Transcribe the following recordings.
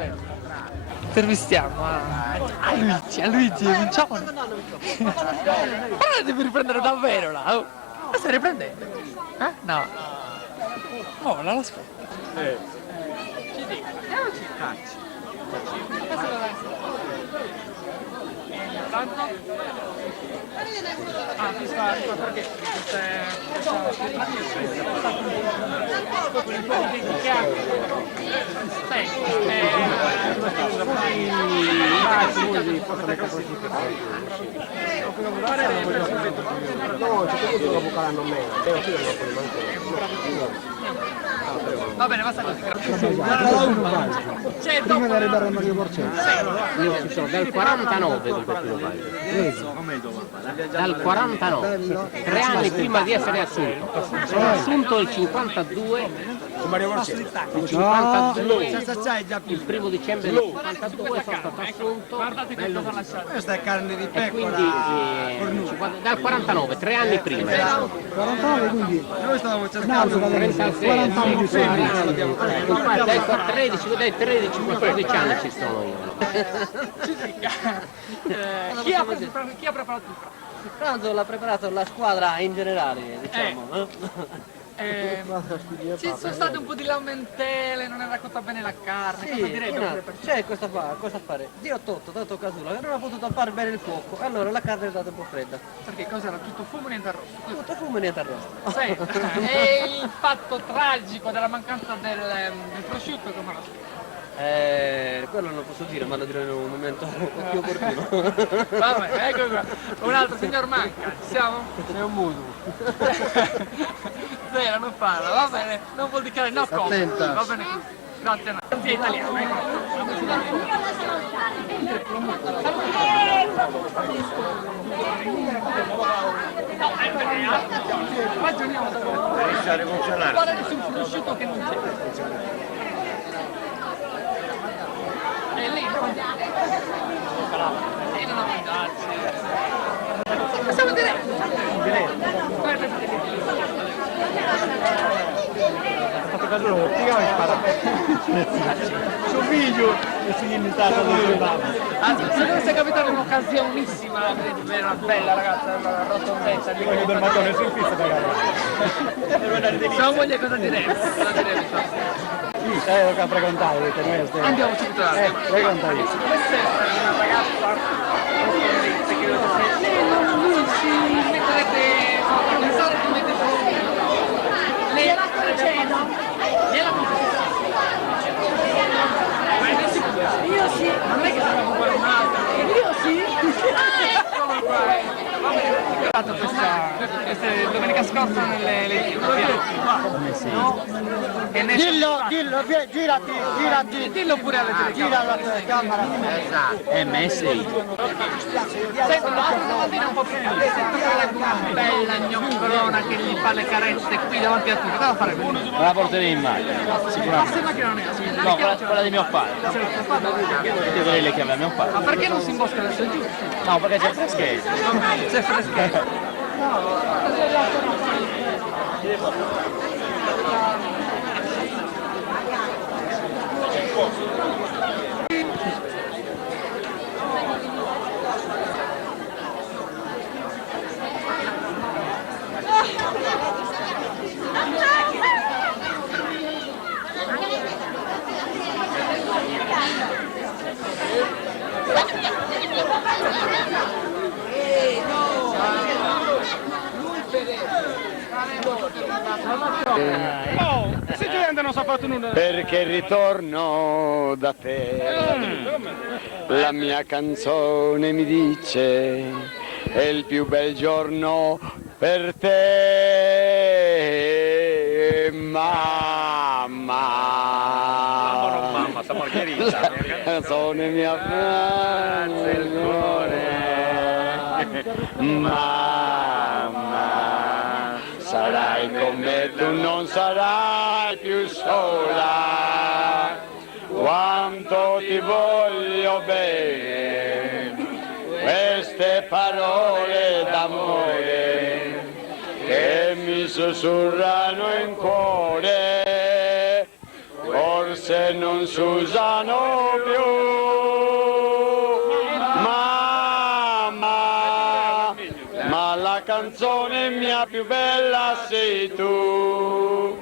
aspetta. Intervistiamo a Luigi, cominciamo. Ma devi riprendere davvero là. Oh. Ma stai riprendendo? Eh? No. Oh, la aspetta. Ci dica, andiamoci. Cacci. Questo deve essere. Tanto? Ah, questa perché? Va bene, basta così. Prima di arrivare a Mario Porcello. Io ci sono dal 49 con questo paio. Dal 49, 3 anni prima di essere assunto. Sono assunto il 52. Mario Porcello. Il 52, il 1° dicembre del 52 sono stato assunto. Guardate che cosa lasciate. Questa è carne di E pecora. quindi dal 49, 3 anni prima. 49 quindi. Noi stavamo cercando 36, 40 anni sì, dai 13, 14 anni ci sono io. Ci dica. Chi ha preparato il pranzo? Il pranzo l'ha preparato la squadra in generale, diciamo. Ci sono state un po' di lamentele, non è raccolta bene la carne, cosa direi? C'è cosa fare? Dio Totto, tanto Casulla, che non ha potuto fare bene il fuoco, allora la carne è stata un po' fredda. Perché cosa era? Tutto fumo e niente arrosto? Tutto fumo e niente arrosto. Sì, e il fatto tragico della mancanza del prosciutto come lo Quello non posso dire, ma lo dirò in un momento più opportuno. Vabbè, ecco qua. Un altro, signor Manca, ci siamo? È un mutuo. Zero, non parla, va bene, non vuol dichiarare no comment, va bene così. Grazie a noi. Sì, italiano, ragioniamo dopo. Guardate sul prosciutto che non c'è. E lì non ha mangiarci. Possiamo dire? Fatto caso lo spiegavo e spara. Suo figlio e si è imitato Anzi, se dovesse capitare un'occasionissima, vera bella ragazza, una rotondetta di quello del mattone si infissa ragazzi. sua moglie cosa direbbe? Cosa direbbe? Lo che frequentare, Andiamo subito là. frequentare. Se dovesse essere una ragazza che lei non si metterebbe a pensare di mettere lei gliela ma è ben sicuro? Io sì. Non è che sarà uguale un'altra. Io sì. Come fai? Questa domenica scorsa nelle Dillo, girati. Dillo pure alle telecamere. Gira la telecamera. MSI. Senti, l'altra domattina un po' più una bella gnoccolona che gli fa le carezze qui davanti a tutti. Cosa fare con lui? Me la porterei in macchina, sicuramente. Ma se macchina non è assolutamente. No, quella di mio padre. Io dovrei le chiamare a mio padre. Ma perché non si imbosca adesso giù? No, perché c'è freschetto. C'è freschetto. Perché ritorno da te, la mia canzone mi dice, è il più bel giorno per te, mamma. Mamma, sta margherita. La canzone mi abbrazza il cuore, mamma, sarai con me, tu non sarai più sola, quanto ti voglio bene, queste parole d'amore che mi sussurrano in cuore, forse che non si usano più. Mamma, ma la canzone mia più bella sei tu,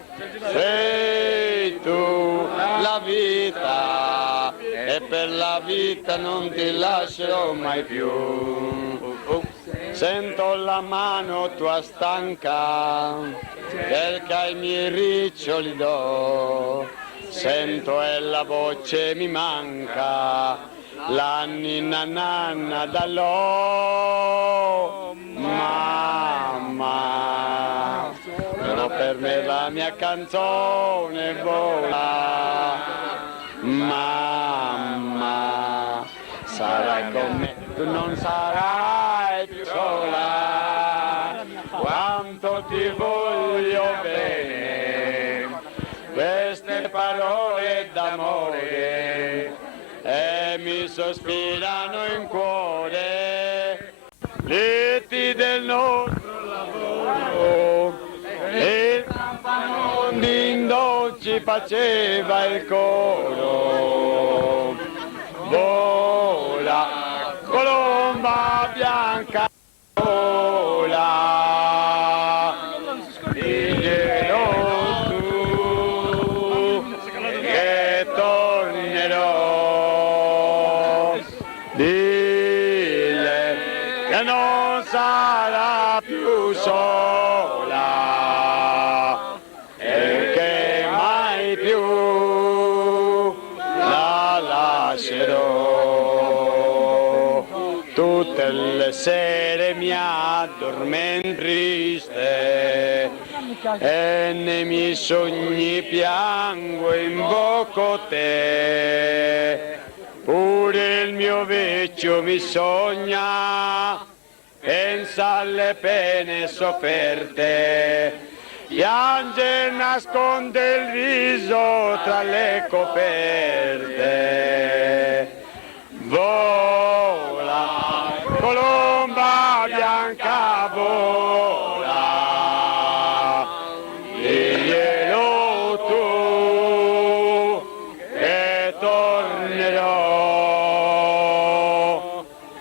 la vita, e per la vita non ti lascerò mai più. Sento la mano tua stanca, perché ai miei riccioli do, sento e la voce mi manca, la ninna nanna dall'o. Mamma, però per me la mia canzone vola. Mamma, sarai con me, tu non sarai più sola, quanto ti voglio bene, queste parole d'amore e mi sospirano in cuore, liti del nostro lavoro, e il campanone d'Indò ci faceva il coro. Vola, colomba bianca, vola, diglielo tu che tornerò, dille che non sarà più sola e che mai più la lascerò. Tutte le sere mi addormento triste e nei miei sogni piango e invoco te. Pure il mio vecchio mi sogna, pensa alle pene sofferte, piange e nasconde il viso tra le coperte. Vola, colomba bianca, vola, diglielo tu che tornerò,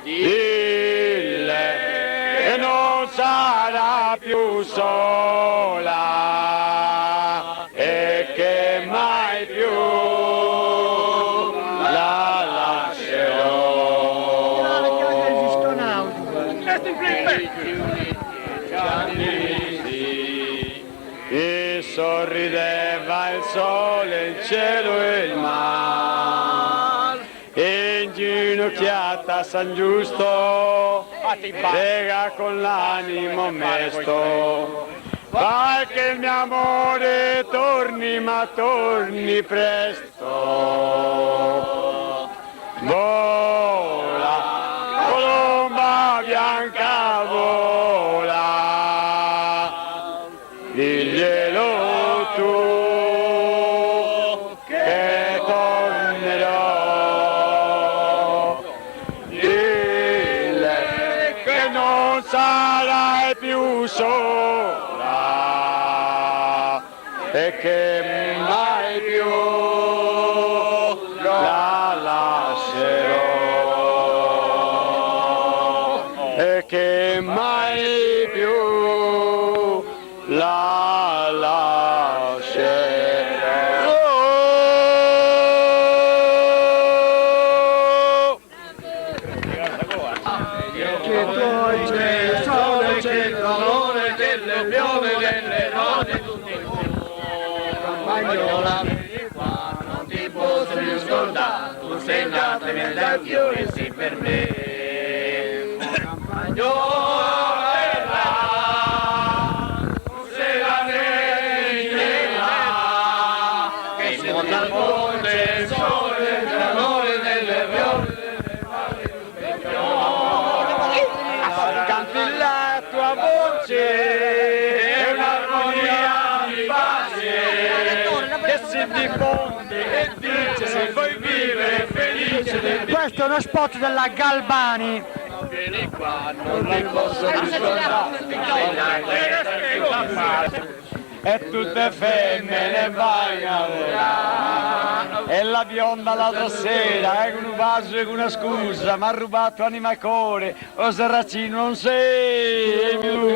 dille che non sarà più sola e che mai più la lascerò. E sorrideva il sole, il cielo e il mare, e inginocchiata San Giusto prega con l'animo mesto. Fai che il mio amore torni, ma torni presto. Vola, colomba bianca, vola, diglielo tu che tornerò, dille che non sarai più sola e che mai più la lascerò e che mai più la lascerò. Che poi c'è il sole, c'è il calore, che le piove, le rode, tutti i campagnola, vieni qua, non ti posso più scordare, tu sei nata nel fiore, sì per me. Campagnola è là, tu sei la reina, che si monta al ponte, il sole, il calore delle viole. Canti la tua voce, è un'armonia di pace che si diffonde e dice se vuoi vivere felice. Questo è uno spot della Galbani. Vieni qua, non ti posso più scordare, e tutte femmine vai a lavorare. E la bionda l'altra sera, con un vaso e con una scusa, mi ha rubato anima e cuore, o serracino non sei più.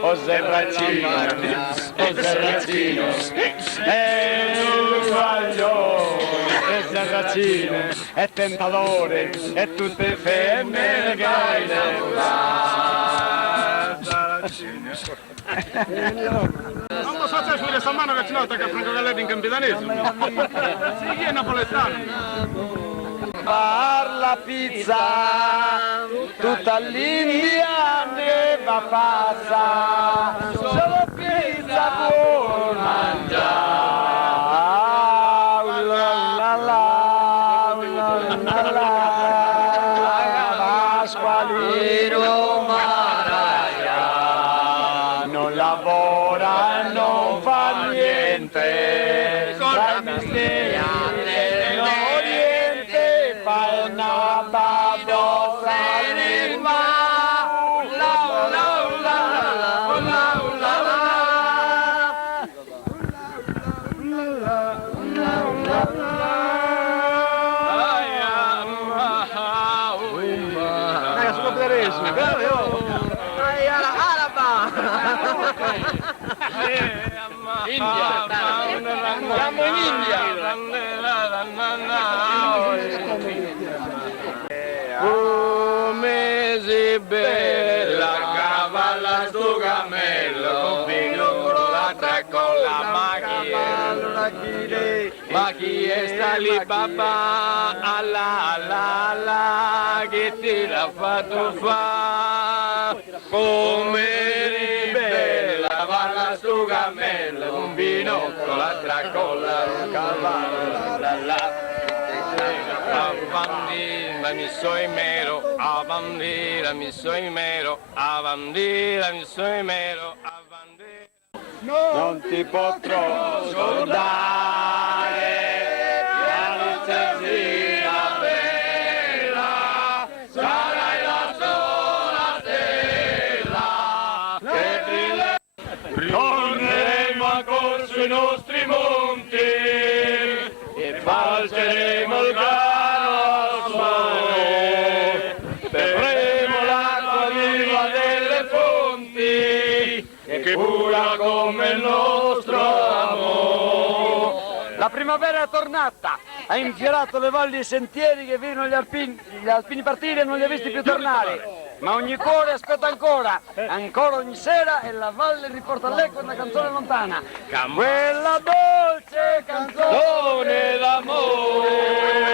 O serracino, è un guaglione, è serracino, è tentatore, è tutte femmine che hai Non lo so se su questa mano che ce l'ho, che Franco Galletti in capitanesimo. Sì, chi è napoletano? Parla pizza, tutta l'India ne va pazza, solo pizza può mangiare. Pasqualino Maraia non lavora e non fa niente, tra i misteri dell'Oriente fa una babosa l'irma. Siamo in India. Come sei bella, cavalla sto cammello, con filo con la con la ma chi è sta lì papà, alla, che ti l'ha fatto fa? Come eri bella, cavalla sto cammello, con vino con la tracolla, un cavallo, la. Avandira mi soy mero, avandira mi soy mero, avandira mi soy mero, avandira. Non ti potrò scordare, la luccina bella, sarai la sola stella che brilla. Torneremo ancora sui nostri monti e falceremo il caro sole, berremo l'acqua viva delle fonti che pura come il nostro amore. La primavera è tornata, ha infiorato le valli e i sentieri che vedono gli alpini partire e non li ha visti più tornare. Ma ogni cuore aspetta ancora ogni sera e la valle riporta all'eco una canzone lontana. Quella dolce canzone d'amore.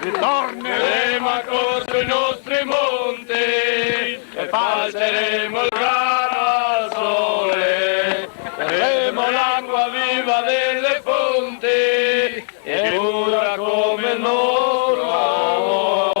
Ritorneremo a corso i nostri monti e falceremo il gran sole. Berremo l'acqua viva delle fonti e pura come il nostro amore.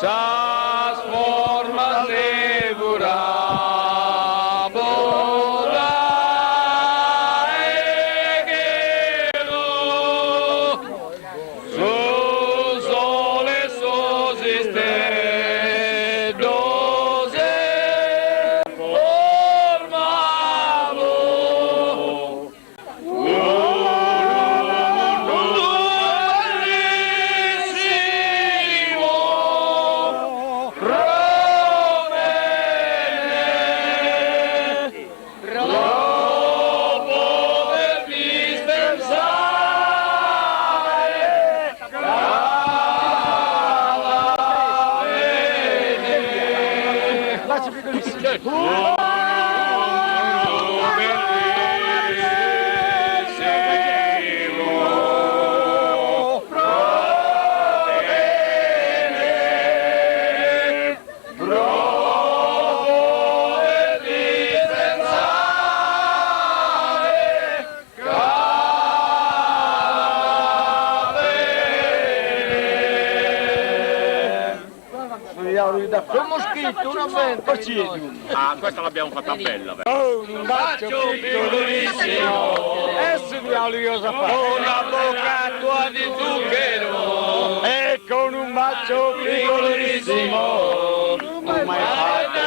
sas formas devorabora egelo, su sole sosiste doze formavo. Come scritto una venta. Ah, questa l'abbiamo fatta bella. Un bacio piccolissimo E studiamo io so fare. con la bocca tua di zucchero E con un bacio piccolissimo non mai fatto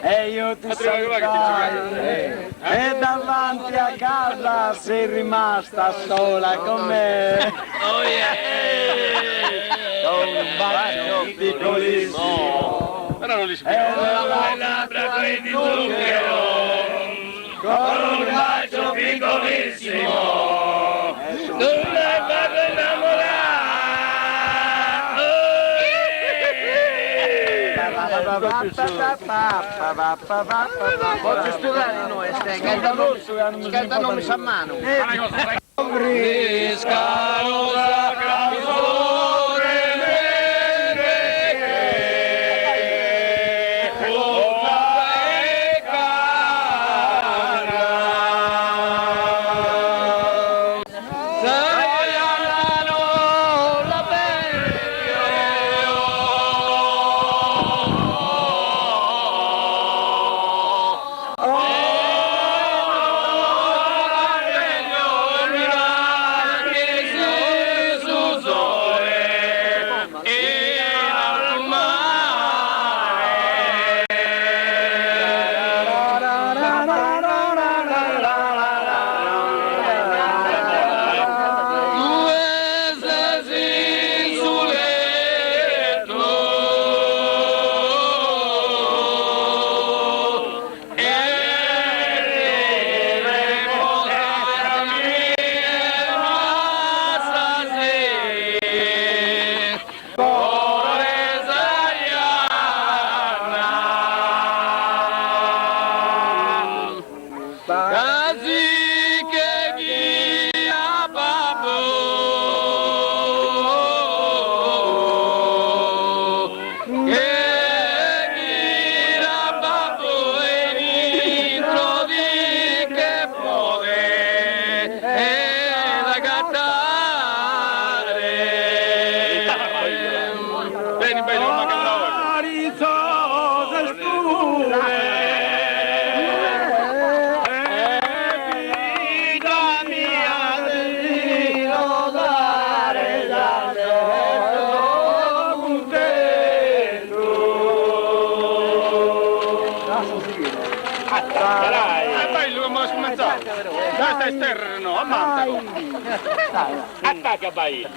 e io ti salutai e davanti a casa sei rimasta sola con me. Con un bacio piccolissimo però non li e spiego. le labbra tue di zucchero con un bacio piccolissimo non l'hai fatto innamorare. Posso studiare noi, scaldano a mano. Riscalosa clausore esterno, ammazzalo. Attacca Baillo.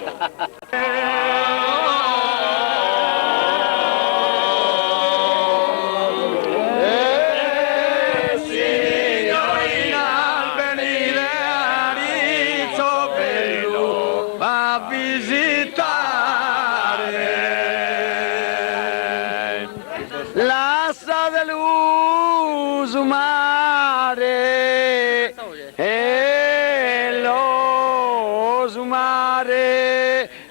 Signorina, al venire a Rizzo Bello a visitare l'assa dell'Usumare e l'Osumare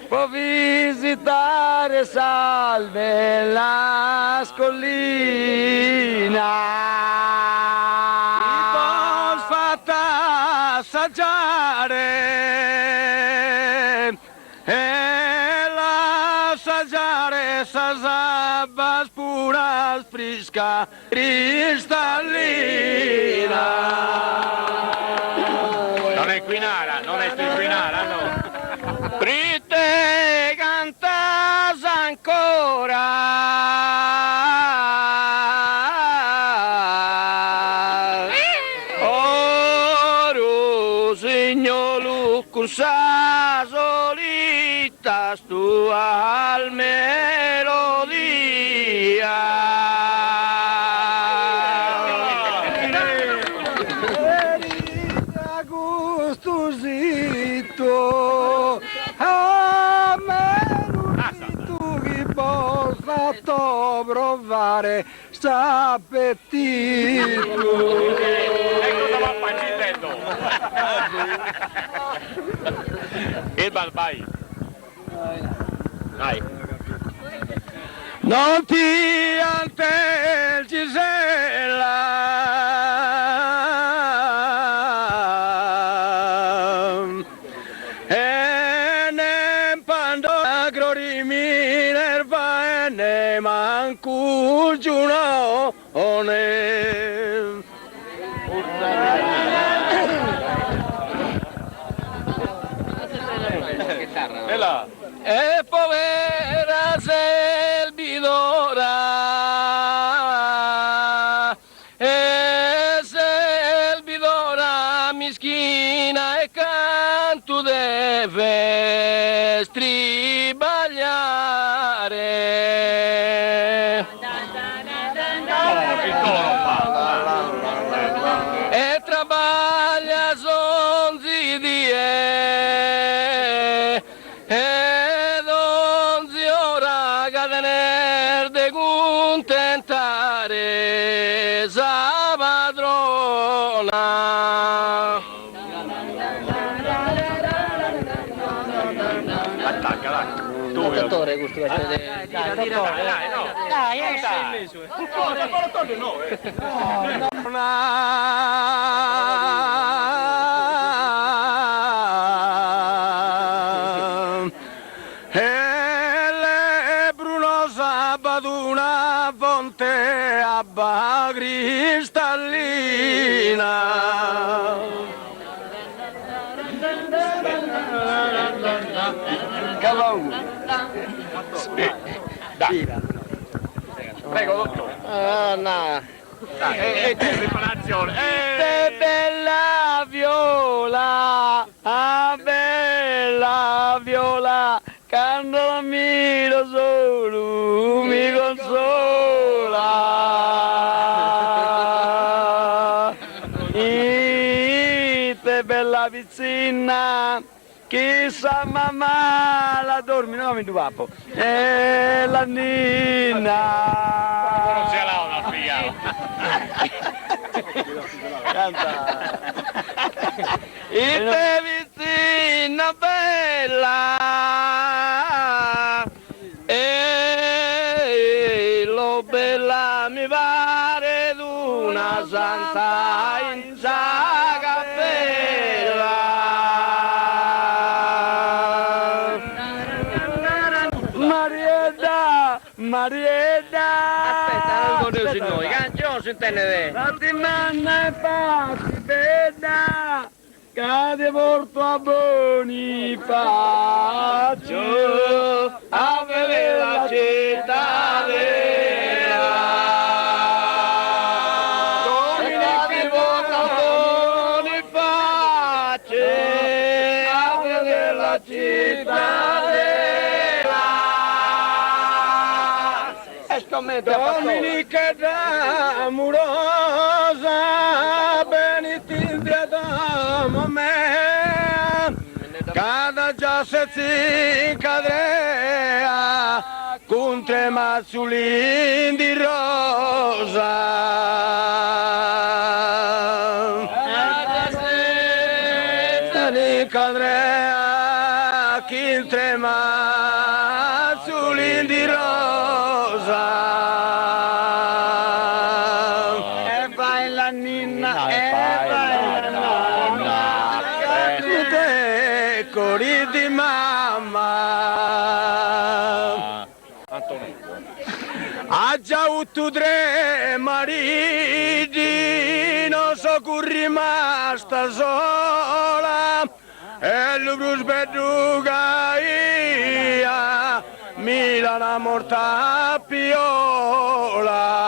può visitare salve la scollina. l'assaggiare, e l'assaggiare sa sabba spura, fresca, cristallina. Non è Quinara, non è Quinara, no. Prite cantas ancora, oro signor Luccusa solita stua al melodia. Gustosito, a me tu che possa provare s'appetito. Ecco da Il balbai. Dai. Non ti antel Gisella, e ne pando agrori minerva e ne mancu giunone. E là. E povera servidora, e servidora mischina e canto deve stribagliare. E trabaglia sonzi di ed onzi ora cadener de contentare sa padrona. Attacca, dai. Tu, Dottore, questo è dai, no. Dai, E le brunosa baduna fonte abba cristallina. Dai. Prego, dottore. no. Dai, e te, riparazione. Che bella viola, ah bella viola, quando la miro solo mi consola. Ite bella piccina, chissà mamma la dormi, no mi tu papo, e la nina. Non sia là una figa. Canta. Ite vicina bella, e lo bella mi pare d'una santa in sa cappella. Marietta, Marietta. Aspetta, non conosci noi, canzone si intende. La manna e passi bella, cade porto a Bonifacio, a vedere la cittadella. Domini porto a Bonifacio, a vedere la cittadella. Dominica d'amorosa, benitindria d'amore, cada già se si cadrea, con tre mazzolini di rosa. Cada se si cadrea, con tre mazzolini di rosa. E vai la ninna, e vai la nonna, già avuto 3 mariti, non so che rimasta sola, e lui prospeduca ia, Milana morta piola.